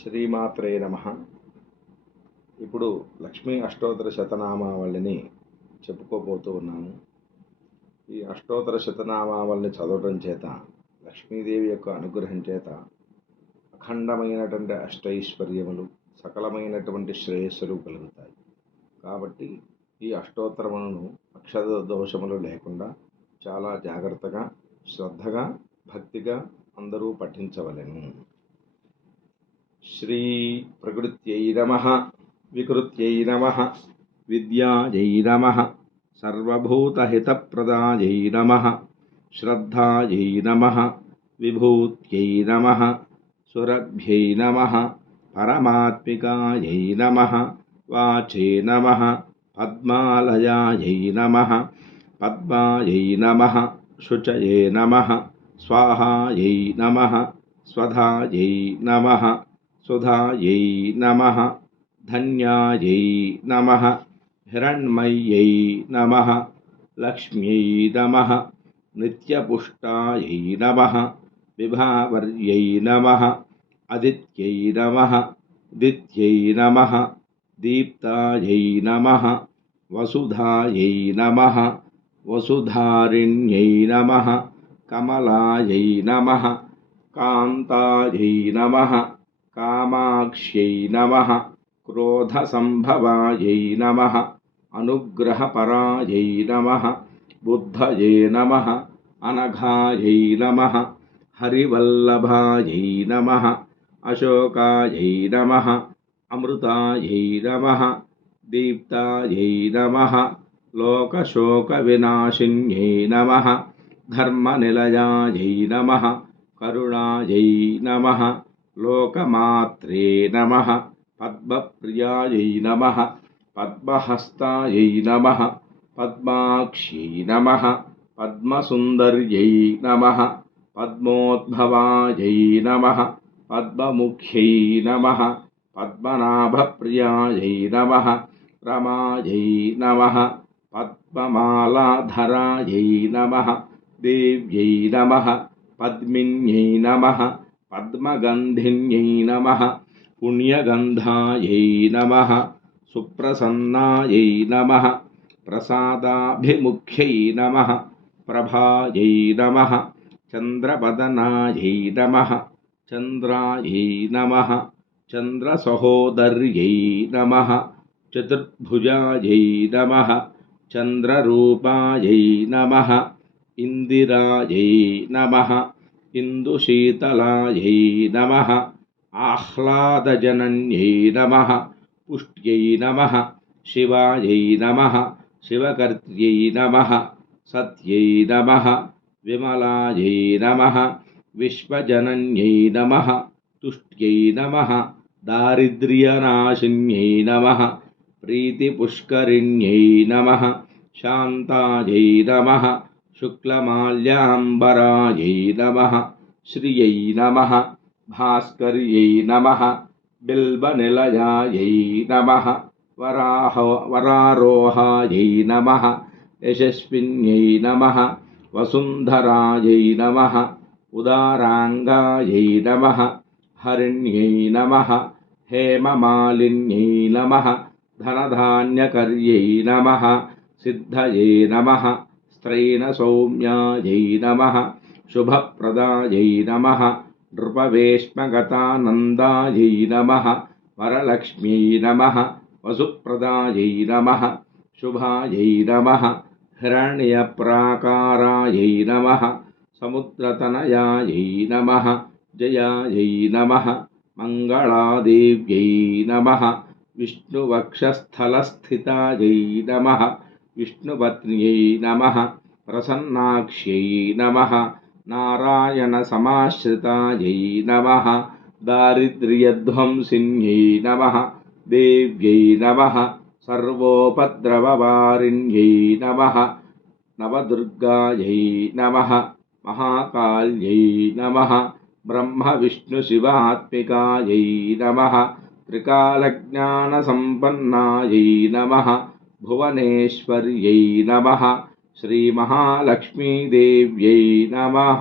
శ్రీమాత్రే నమః. ఇప్పుడు లక్ష్మీ అష్టోత్తర శతనామావళిని చెప్పుకోబోతూ ఉన్నాము. ఈ అష్టోత్తర శతనామావళిని చదవడం చేత లక్ష్మీదేవి యొక్క అనుగ్రహం చేత అఖండమైనటువంటి అష్టైశ్వర్యములు, సకలమైనటువంటి శ్రేయస్సులు కలుగుతాయి. కాబట్టి ఈ అష్టోత్తరములను అక్షర దోషములు లేకుండా చాలా జాగ్రత్తగా, శ్రద్ధగా, భక్తిగా అందరూ పఠించవలెను. శ్రీ ప్రకృత్యై నమః, వికృత్యై నమః, విద్యాయై నమః, సర్వభూతహితప్రదాయై నమః, శ్రద్ధాయై నమః, విభూత్యై నమః, సురభ్యై నమః, పరమాత్మికాయై నమః, వాచే నమః, పద్మాలయాయై నమః, పద్మాయై నమః, శుచయే నమః, స్వాహాయై నమః, స్వధాయై నమః, సుధాయై నమః, ధన్యాయై నమః, హిరణ్మయ్యై నమః, లక్ష్మ్యై నమః, నిత్యపుష్టాయై నమః, విభావర్యై నమః, అదిత్యై నమః, దిత్యై నమః, దీప్తాయై నమః, వసుధాయై నమః, వసుధారిణ్యై నమః, కమలాయై నమః, కాంతాయై నమః, కామాక్ష్యై నమః, క్రోధసంభవాయై నమః, అనుగ్రహపరాయై నమః, బుద్ధయే నమః, అనఘాయై నమః, హరివల్లభాయై నమః, అశోకాయై నమః, అమృతాయై నమః, దీప్తాయై నమః, లోకశోకవినాశిన్యై నమః, ధర్మనిలయాయై నమః, కరుణాయై నమః, లోకమాత్రే నమః, పద్మప్రియాయై నమః, పద్మహస్తాయై నమః, పద్మాక్ష్యై నమః, పద్మసుందర్యై నమః, పద్మోద్భవాయై నమః, పద్మముఖ్యై నమః, పద్మనాభప్రియాయై నమః, రమాయై నమః, పద్మమాలాధరాయై నమః, దేవ్యై నమః, పద్మిన్యై నమః, పద్మగంధిన్యై నమః, పుణ్యగంధాయై నమః, సుప్రసన్నాయై నమః, ప్రసాదాభిముఖ్యై నమః, ప్రభాయై నమః, చంద్రపదనాయై నమః, చంద్రాయై నమః, చంద్రసహోదర్యై నమః, చతుర్భుజాయై నమః, చంద్రరూపాయై నమః, ఇందిరాయై నమః, ఇందుశీతలాయై నమః, ఆహ్లాదజనన్యై నమః, పుష్ట్యై నమః, శివాయై నమః, శివకర్త్యై నమః, సత్యై నమః, విమలాయై నమః, విశ్వజనన్యై నమః, తుష్ట్యై నమః, దారిద్ర్యనాశిన్యై నమః, ప్రీతిపుష్కరిణ్యై నమః, శాంతాయై నమః, శుక్లమాల్యాంబరాయై నమః, శ్రియై నమః, భాస్కర్యై నమః, బిల్వనిలయాయై నమః, వరారోహాయై నమః, యశస్విన్యై నమః, వసుంధరాయై నమః, ఉదారాంగాయై నమః, హరిణ్యై నమః, హేమమాలిన్యై నమః, ధనధాన్యకర్యై నమః, సిద్ధయే నమః, స్త్రైణసౌమ్యాయై నమః, శుభప్రదాయై నమః, నృపవేష్మగతానందాయై నమః, వరలక్ష్మ్యై నమః, వసుప్రదాయై నమః, శుభాయై నమః, హిరణ్యప్రాకారాయై నమః, సముద్రతనయాయై నమః, జయాయై నమః, మంగళాదేవ్యై నమః, విష్ణువక్షస్థలస్థితాయై నమః, విష్ణుపత్న్యై నమః, ప్రసన్నాక్ష్యై నమః, నారాయణసమాశ్రితాయై నమః, దారిద్ర్యధ్వంసిన్యై నమః, దేవ్యై నమః, సర్వోపద్రవవారిణ్యై నమః, నవదుర్గాయై నమః, మహాకాల్యై నమః, బ్రహ్మవిష్ణుశివాత్మికాయై నమః, త్రికాలజ్ఞానసంపన్నాయై నమః, భువనేశ్వర్యై నమః, శ్రీమహాలక్ష్మీదేవ్యై నమః.